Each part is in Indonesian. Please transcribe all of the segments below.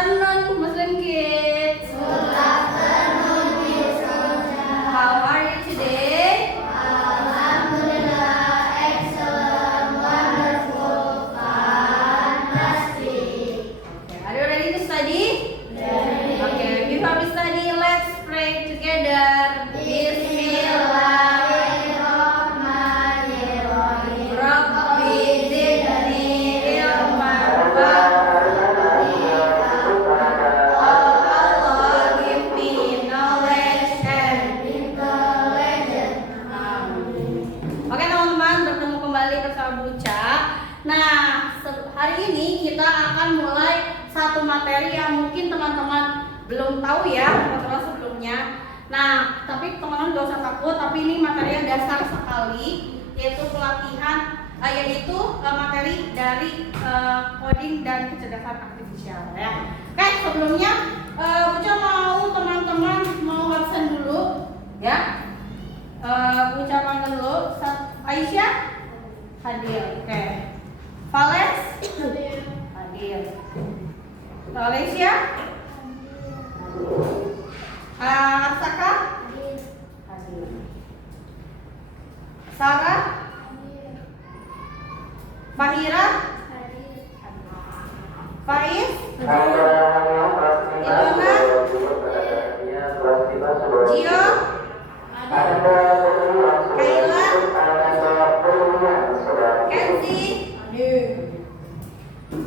afternoon, Muslim kids. Good afternoon, Miss Roja. How are you today? Alhamdulillah, excellent, wonderful, fantastic. Okay, are you ready to study? Ready. Okay, before we study, let's pray together. Bismillahirrahmanirrahim. Rabbi zidni ilman wa Allah give me knowledge and Intelligent. Oke teman-teman, bertemu kembali bersama Buca. Nah, hari ini kita akan mulai satu materi yang mungkin teman-teman belum tahu ya teman-teman sebelumnya. Nah, tapi teman-teman gak usah takut, tapi ini materinya dasar sekali, yaitu pelatihan, yaitu materi dari coding dan kecerdasan artifisial ya. Oke, sebelumnya Buca mau teman-teman mau absen dulu ya. Buca panggil dulu. Aisyah hadir. Oke. Vales hadir. Valesia Arsaka hadir. Sarah Mahira Faiz Ilona Gio Kayla Kenzi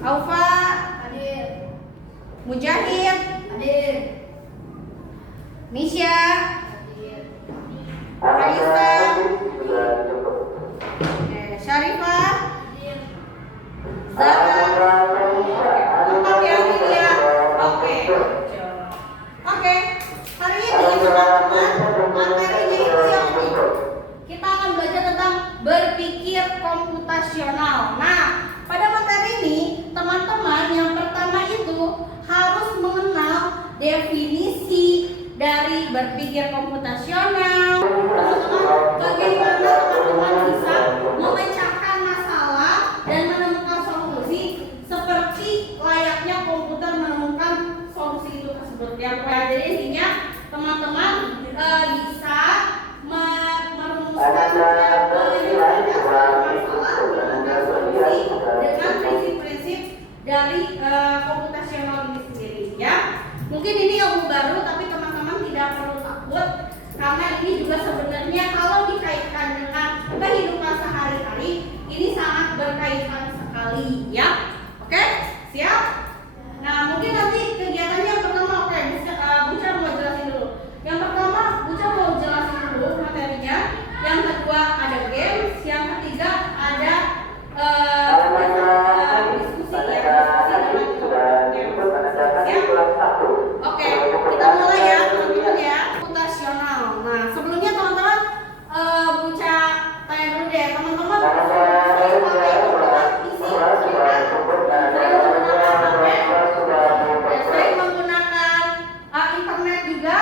Aufa Mujahid Misha Raisa Syarifah Zara. Lengkap ya ini ya. Oke. Oke. Hari ini teman-teman materinya itu yang ini. Kita akan belajar tentang berpikir komputasional. Nah, pada materi ini teman-teman yang pertama itu harus mengenal definisi dari berpikir komputasional. Teman-teman, bagaimana teman-teman bisa memecahkan masalah dan menemukan solusi seperti layaknya komputer menemukan solusi itu tersebut. Yang jadi intinya teman-teman bisa merumuskan masalah solusi dengan prinsip-prinsip dari komputasional ini sendiri ya. Mungkin ini ilmu baru tapi teman-teman tidak perlu takut karena ini juga sebenarnya kalau dikaitkan dengan kehidupan sehari-hari ini sangat berkaitan sekali ya. Oke, siap? Nah, mungkin nanti kegiatannya yang pertama Buca mau jelasin dulu. Yang pertama Buca mau jelasin dulu materinya. Yang kedua ada games, yang ketiga ada diskusi ya. Oke, kita mulai ya teman-teman ya. Komputasional. Nah, sebelumnya teman-teman Buca tanya dulu deh teman-teman. Saya pakai isi saya menggunakan internet juga.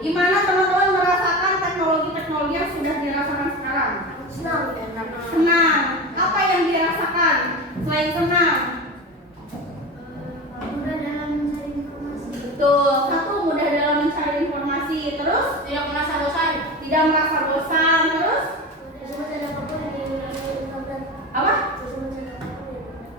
Gimana teman-teman merasakan teknologi-teknologi yang sudah dirasakan sekarang? Senang. Apa yang dirasakan selain senang? Mudah dalam mencari informasi. Betul. Satu, mudah dalam mencari informasi. Terus Tidak merasa bosan. tidak merasa bosan. Terus apa?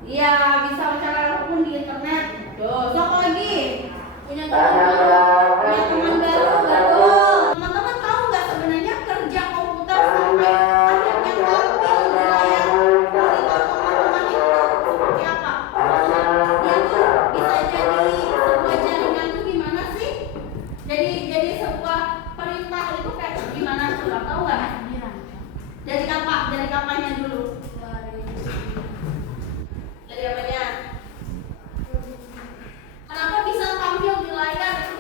Iya, bisa mencari apapun di internet. Tuh, so apa lagi? Punya teman baru, betul. Teman-teman tahu nggak sebenarnya kerja komputer sampai akhirnya tampil di layar monitor teman-teman itu seperti apa? Dia tuh bisa jadi sebuah jaringan tuh gimana sih? Jadi sebuah perintah itu kayak gimana coba tahu nggak? Dari apa? Dari kapannya dulu? Dari apanya? Kenapa bisa tampil di layar?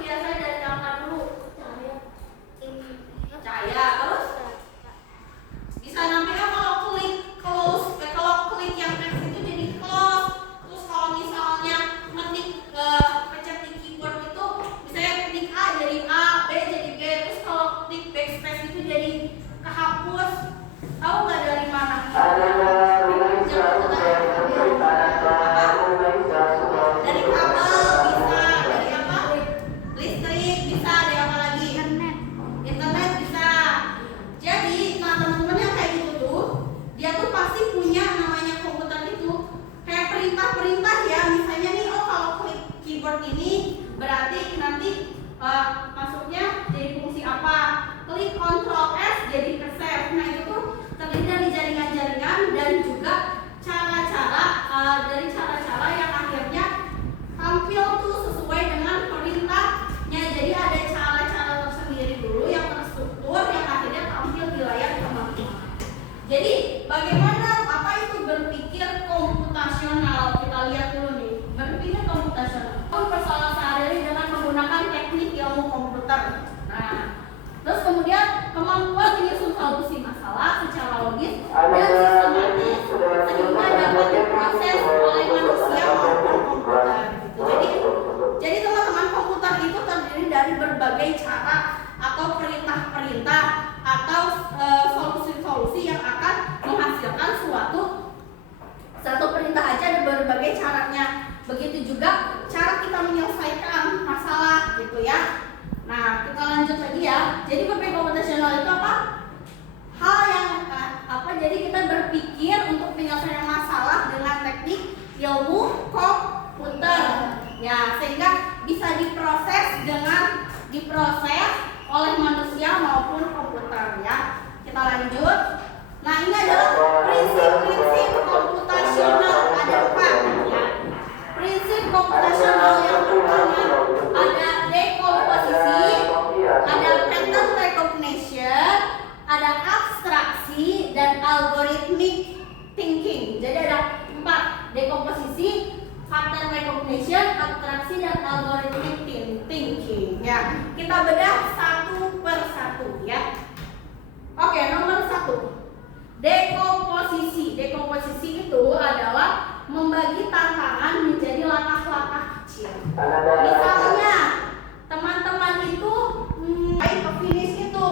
dan sistematis sehingga dapat diproses oleh manusia maupun komputer. Jadi teman-teman, komputer itu terdiri dari berbagai cara atau perintah-perintah atau solusi-solusi yang akan menghasilkan satu perintah aja ada berbagai caranya. Begitu juga cara kita menyelesaikan masalah gitu ya. Nah, kita lanjut lagi ya. Jadi berpikir komputasional itu apa? Hal yang jadi kita berpikir untuk penyelesaian masalah dengan teknik ilmu komputer. Ya, sehingga bisa diproses oleh manusia maupun komputer ya. Kita lanjut. Nah, ini adalah prinsip-prinsip komputasional, ada 4 ya. Prinsip komputasional yang pertama ada dekomposisi, ada pattern recognition, ada abstraksi dan algorithmic thinking. Jadi ada 4: dekomposisi, pattern recognition, abstraksi dan algorithmic thinking. Ya, kita bedah satu per satu ya. Oke, nomor 1. Dekomposisi. Dekomposisi itu adalah membagi tantangan menjadi langkah-langkah kecil. Misalnya, teman-teman itu finish itu.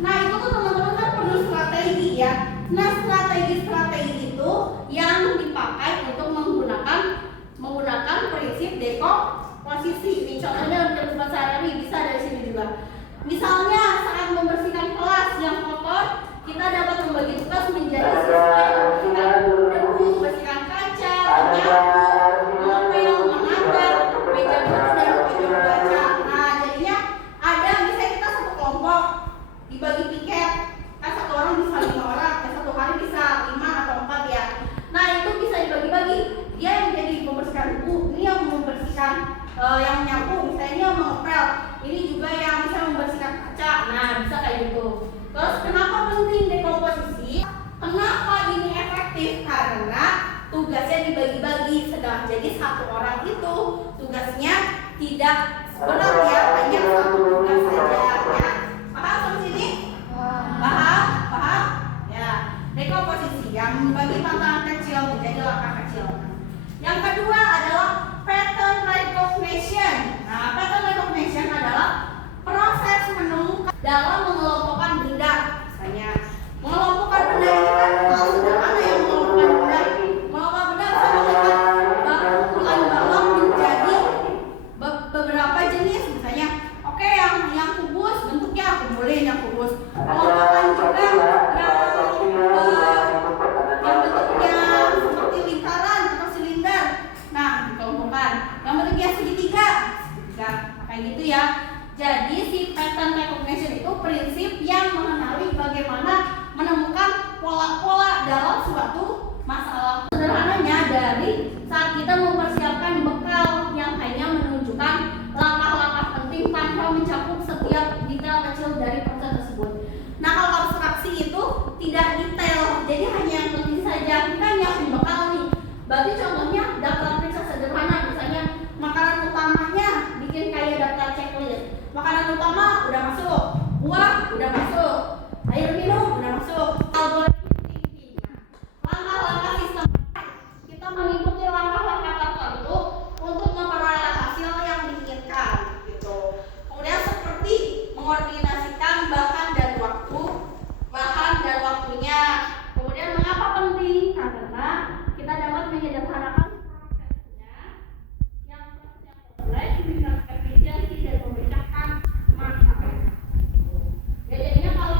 Nah, itu tuh teman-teman kan perlu strategi ya. Nah, strategi-strategi itu yang dipakai untuk menggunakan prinsip dekomposisi. Ini contohnya dalam bahasa sehari-hari bisa dari sini juga. Misalnya saat membersihkan kelas yang kotor, kita dapat membagi tugas menjadi sesuai membersihkan debu, membersihkan kaca, menyapu, ngepel, menangkap, meja buku dan meja baca. Nah, jadinya ada misalnya kita satu kelompok dibagi piket, kan satu orang bisa 5 orang, satu hari bisa 5 atau 4 ya. Nah, itu bisa dibagi-bagi. Dia yang jadi membersihkan debu, ini yang membersihkan yang menyapu, misalnya ini yang mengepel, ini juga yang bisa membersihkan kaca. Nah, bisa kayak gitu. Terus kenapa penting dekomposisi? Kenapa ini efektif? Karena tugasnya dibagi-bagi. Jadi satu orang itu tugasnya tidak berat ya, hanya satu tugas saja ya. Paham sampai sini? Paham? Ya. Dekomposisi yang membagi tantangan kecil menjadi langkah kecil. Yang kedua adalah pattern recognition. Nah, pattern recognition adalah proses menemukan dalam mengelompokkan benda. Misalnya, mengelompokkan benda ini kan hal sederhana yang mengelompokkan benda. Mengelompokkan benda bisa menggunakan balok menjadi beberapa jenis. Misalnya, oke, yang kubus bentuknya kumpulin yang kubus. Mengelompokkan juga yang bentuknya seperti lingkaran atau silinder. Nah, dikelompokkan. Yang bentuknya segitiga. Kayak gitu ya. Jadi si pattern recognition itu prinsip yang mengenali bagaimana menemukan pola-pola dalam suatu masalah. Sederhananya dari saat kita mempersiapkan bekal yang hanya menunjukkan langkah-langkah penting tanpa mencakup setiap detail kecil dari proses tersebut. Nah, kalau abstraksi itu tidak detail, jadi hanya yang penting saja. Kita nyiapin bekal nih. Berarti contohnya daftar periksa sederhana, misalnya makanan utamanya bikin kayak daftar checklist. Makanan utama udah masuk, buah udah masuk, air minum udah masuk, algoritma tinggi. Langkah-langkah sistem kita mengikuti langkah-langkah tertentu untuk memperoleh hasil yang diinginkan gitu. Kemudian seperti mengordinasikan bahan dan waktunya. Kemudian mengapa penting? Karena kita dapat menyederhanakan prosesnya yang kompleks, meningkatkan efisiensi dan memecahkan masalah. Ya, jadinya kalau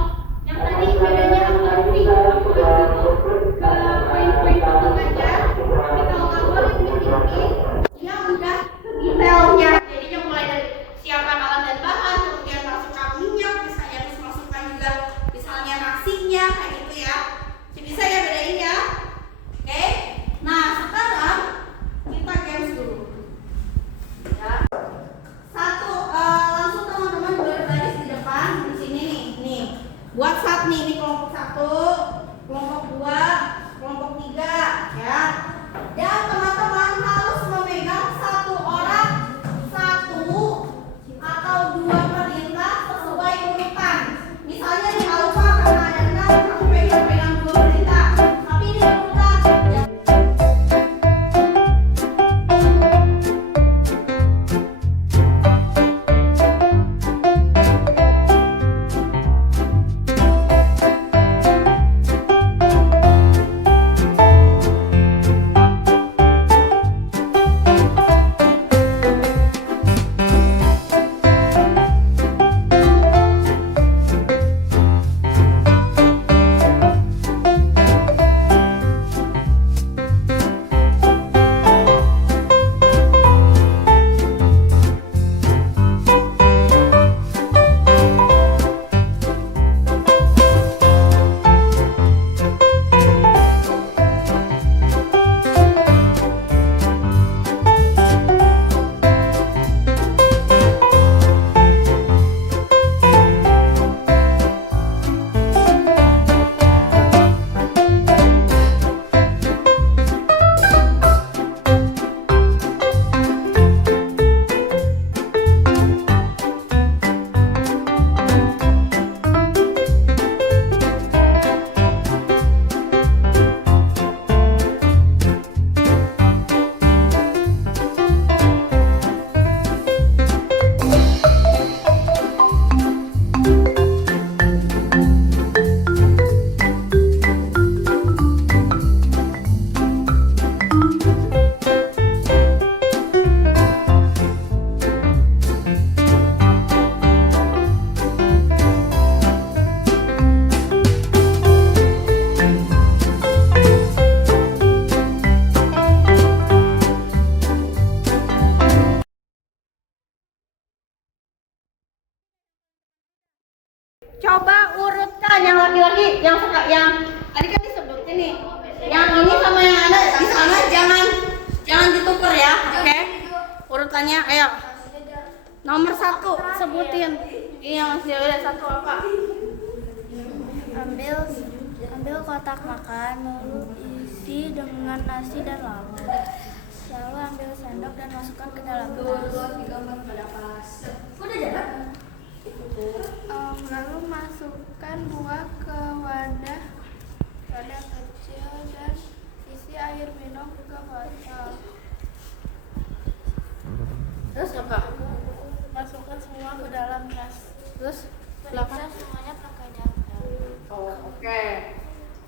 lagi yang tadi kan disebutin nih. Yang ini sama yang ada di sana jangan ditukar ya. Oke. Urutannya ayo. Nomor 1 sebutin. Iya masih ada 1 apa? Ambil kotak makan, lalu isi dengan nasi dan lauk. Lalu ambil sendok dan masukkan ke dalam tas. Lalu masukkan buah ke wadah kecil dan isi air minum ke botol. Terus apa? Masukkan semua ke dalam tas. Terus Periksa semuanya pakai daftar. oh, oke.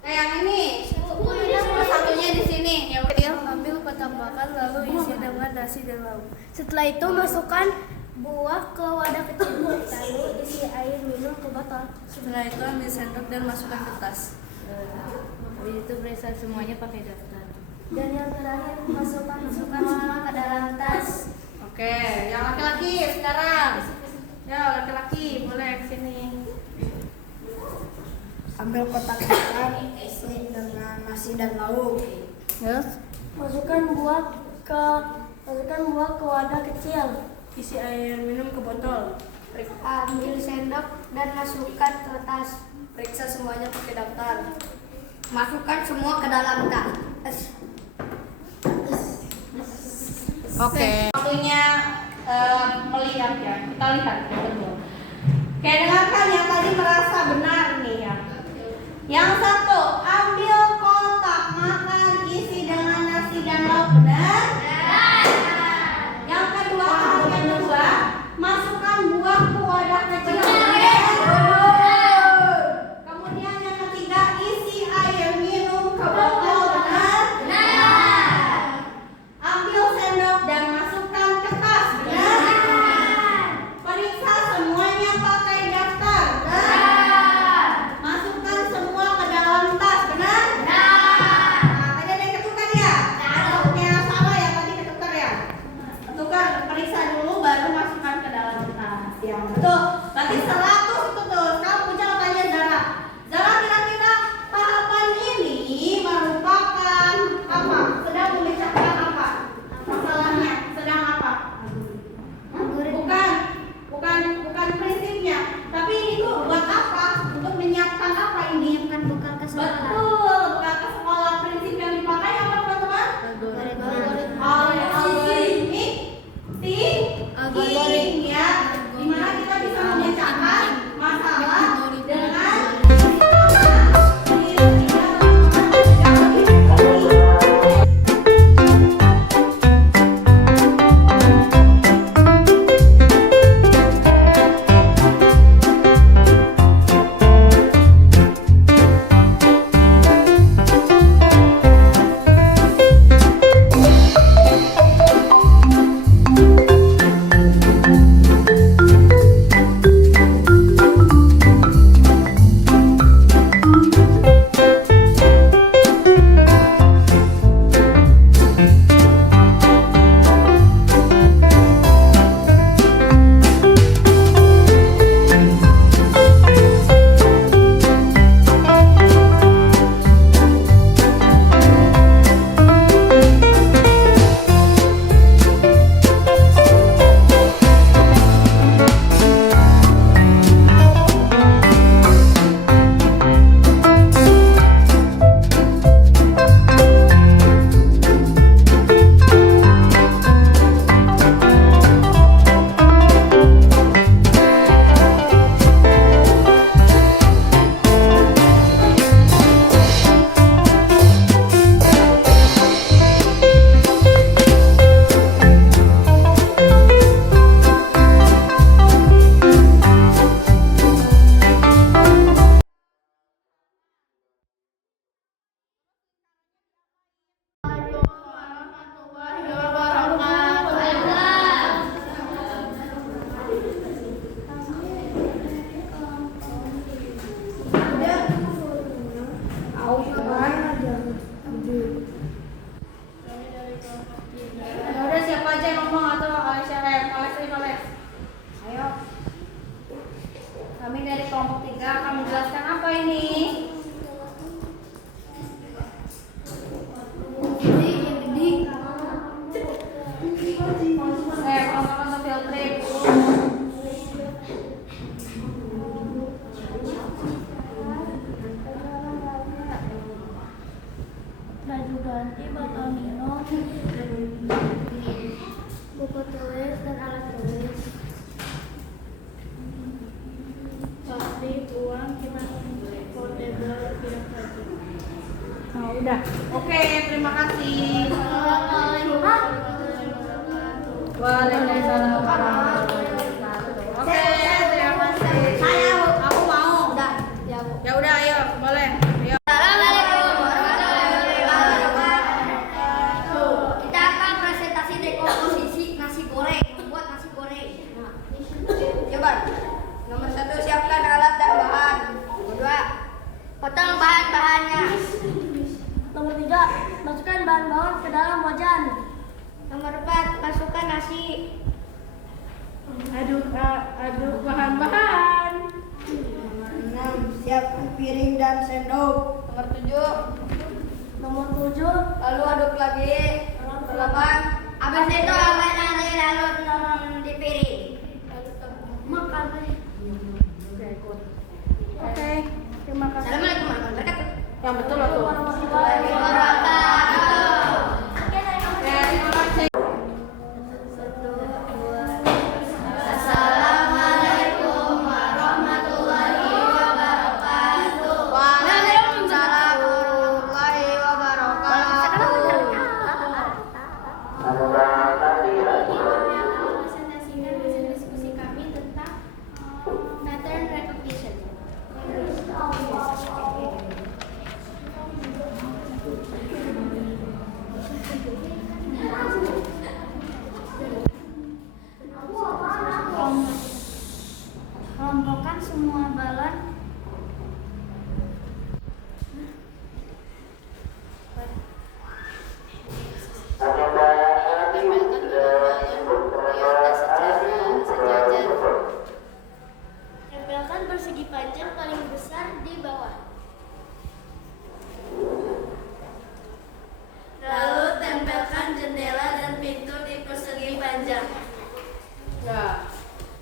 Nah, yang ini. Nomor 1-nya di sini. Ya udah. Ambil kotak makan lalu isi dengan nasi dan lauk. Setelah itu masukkan buah ke wadah kecil, lalu isi air minum ke botol. Setelah itu ambil sendok dan masukkan ke tas. Habis itu periksa semuanya pakai daftar. Dan yang terakhir masukkan semua ke dalam tas. Oke, yang laki-laki sekarang. Ya, laki-laki boleh ke sini. Ambil kotak makan, isi dengan nasi dan lauk. Terus Masukkan buah ke wadah kecil. Isi air minum ke botol. Ambil sendok dan masukkan ke tas. Periksa semuanya pakai daftar. Masukkan semua ke dalam tas. oke. Waktunya melihat ya. Kita lihat ya betul. Oke, dengarkan yang tadi merasa benar nih ya. Yang 1, ambil kotak makan isi dengan nasi dan lauk, benar? Yang kedua, masukkan buah ke wadah kecil. Kemudian yang ketiga, isi air minum ke botol, benar? Ambil sendok dan masukkan ke tas, benar? Periksa semuanya pakai daftar, benar? Masukkan semua ke dalam tas, benar? Nah, tadi ada yang ketukar ya? Yang salah ya, tadi ketukar ya? Ketukar, periksa dulu baru masukkan ke dalam tas. Ya, betul. Berarti 100 itu tuh. Sekarang Puja mau tanya Zara. Zara, kira-kira tahapan ini merupakan apa? Sedang membicarakan apa? Masalahnya sedang apa? Bukan prinsipnya. Tapi ini tuh buat apa? Untuk menyiapkan apa ini? Menyiapkan bekal ke sekolah. Betul, bekal ke sekolah. Prinsip yang dipakai apa teman-teman? Algoritmik thinking ya. Dimana kita bisa memecahkan buku tulis dan alat tulis. Tapi uang kita portable tidak saja. Nah, udah. Oke, terima kasih. Waalaikumsalam warahmatullahi wabarakatuh. Oke, terima kasih. Aku mau. Udah, ya Bu. Ya udah, ayo, boleh. Ayo. Assalamualaikum warahmatullahi wabarakatuh. Kita akan presentasi dekomposisi nasi goreng, membuat nasi goreng. Coba. Nomor 1, siapkan alat dan bahan. Nomor 2, potong bahan-bahannya. Nomor 3, masukkan bahan-bahan ke dalam wajan. Nomor 4, masukkan nasi. Aduk bahan-bahan. Nomor 6, siapkan piring dan sendok. Nomor 7, lalu aduk lagi. Nomor 8, habis itu ambil nasi lalu di piring. Makan. Oke, terima kasih. Assalamualaikum warahmatullahi wabarakatuh. Yang betul lah tuh. Warahmatullahi wabarakatuh. Ya, terima kasih. Assalamualaikum warahmatullahi wabarakatuh. Waalaikumsalam warahmatullahi wabarakatuh. Presentasikan hasil diskusi kami tentang pattern recognition. Kelompokkan semua balon tempelkan persegi panjang paling besar di bawah. Lalu tempelkan jendela dan pintu di persegi panjang. Ya,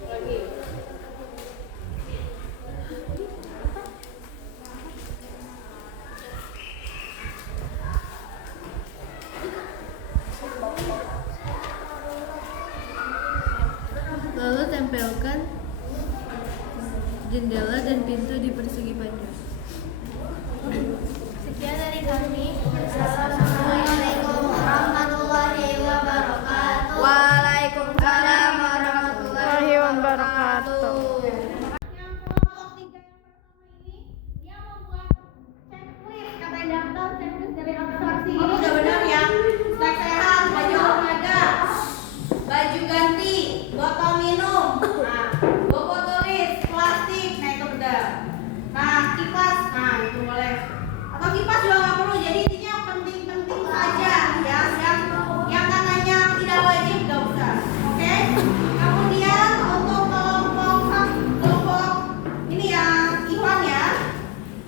lagi. Lalu tempelkan jendela dan pintu di persegi panjang. Sekian dari kami. Assalamualaikum warahmatullahi wabarakatuh. Waalaikumsalam warahmatullahi wabarakatuh. Yang kelompok 3 yang pertama ini dia membuat checklist kata daftar checklist dari abstraksi. Ini udah benar ya. Snack sehat, baju olahraga, baju ganti, botol minum, nah, buku tulis, plastik, nah itu benar. Nah, kipas, nah itu boleh. Atau kipas juga nggak perlu. Jadi intinya penting-penting saja ya. Yang katanya tidak wajib nggak usah. Oke? Kemudian untuk kelompok ini ya, Iwan ya.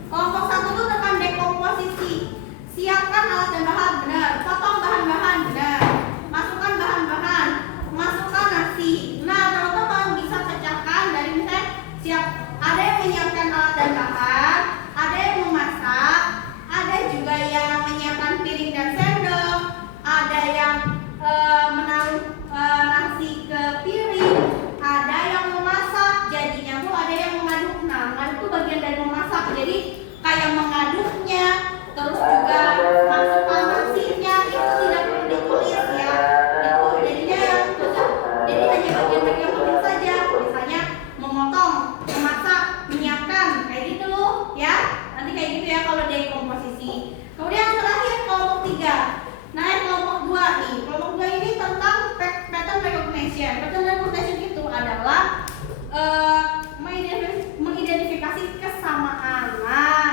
Kelompok 1 itu tentang dekomposisi. Siapkan alat dan bahan, benar. Potong bahan-bahan, benar. Masukkan bahan-bahan, masukkan nasi. Nah, teman-teman bisa pecahkan dari misalnya siap. Ada yang menyiapkan alat dan bahan, ada yang memasak, ada juga yang menyiapkan piring dan sendok, ada yang menaruh nasi ke piring, ada yang memasak. Jadinya tuh ada yang mengaduk. Nah, mengaduk itu bagian dari memasak. Jadi kayak mengaduknya, terus juga masukkan nasinya itu tidak perlu ditulis ya. Itu jadinya jadi hanya bagian-bagian penting saja. Misalnya memotong, memasak, menyiapkan kayak gitu ya. Nanti kayak gitu ya kalau dari komposisi. Kemudian yang terakhir kelompok 3. Nah, yang kelompok 2 nih. Kelompok 2 ini tentang pattern recognition. Pattern recognition itu adalah mengidentifikasi kesamaan. Nah,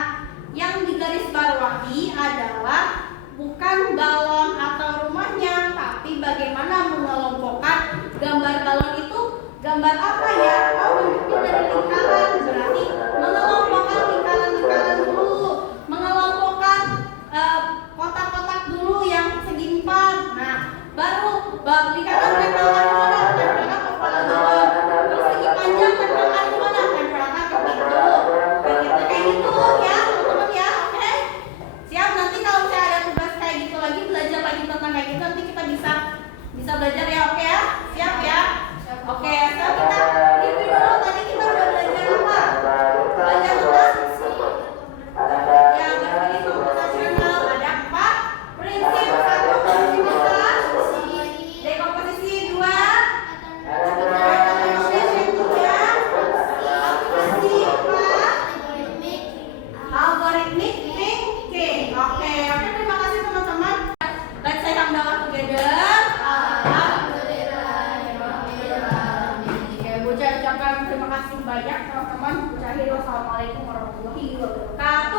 yang digarisbawahi adalah bukan balon atau rumahnya, tapi bagaimana mengelompokkan gambar balon itu gambar apa ya? Oh, mungkin dari lingkaran, berarti mengelompokkan lingkaran-lingkaran dulu, mengelompokkan kotak-kotak dulu yang segi 4. Nah, baru lingkaran tempelkan di mana? Tempelkan ke kepala balon. Terus segi panjang tempelkan di mana? Tempelkan ke pintu. Kayak gitu ya, teman-teman ya. Oke? Siap, nanti kalau saya ada tugas kayak gitu lagi, belajar lagi tentang kayak gitu, nanti kita bisa belajar ya, oke ya? ucapkan terima kasih banyak teman-teman. Wassalamualaikum warahmatullahi wabarakatuh.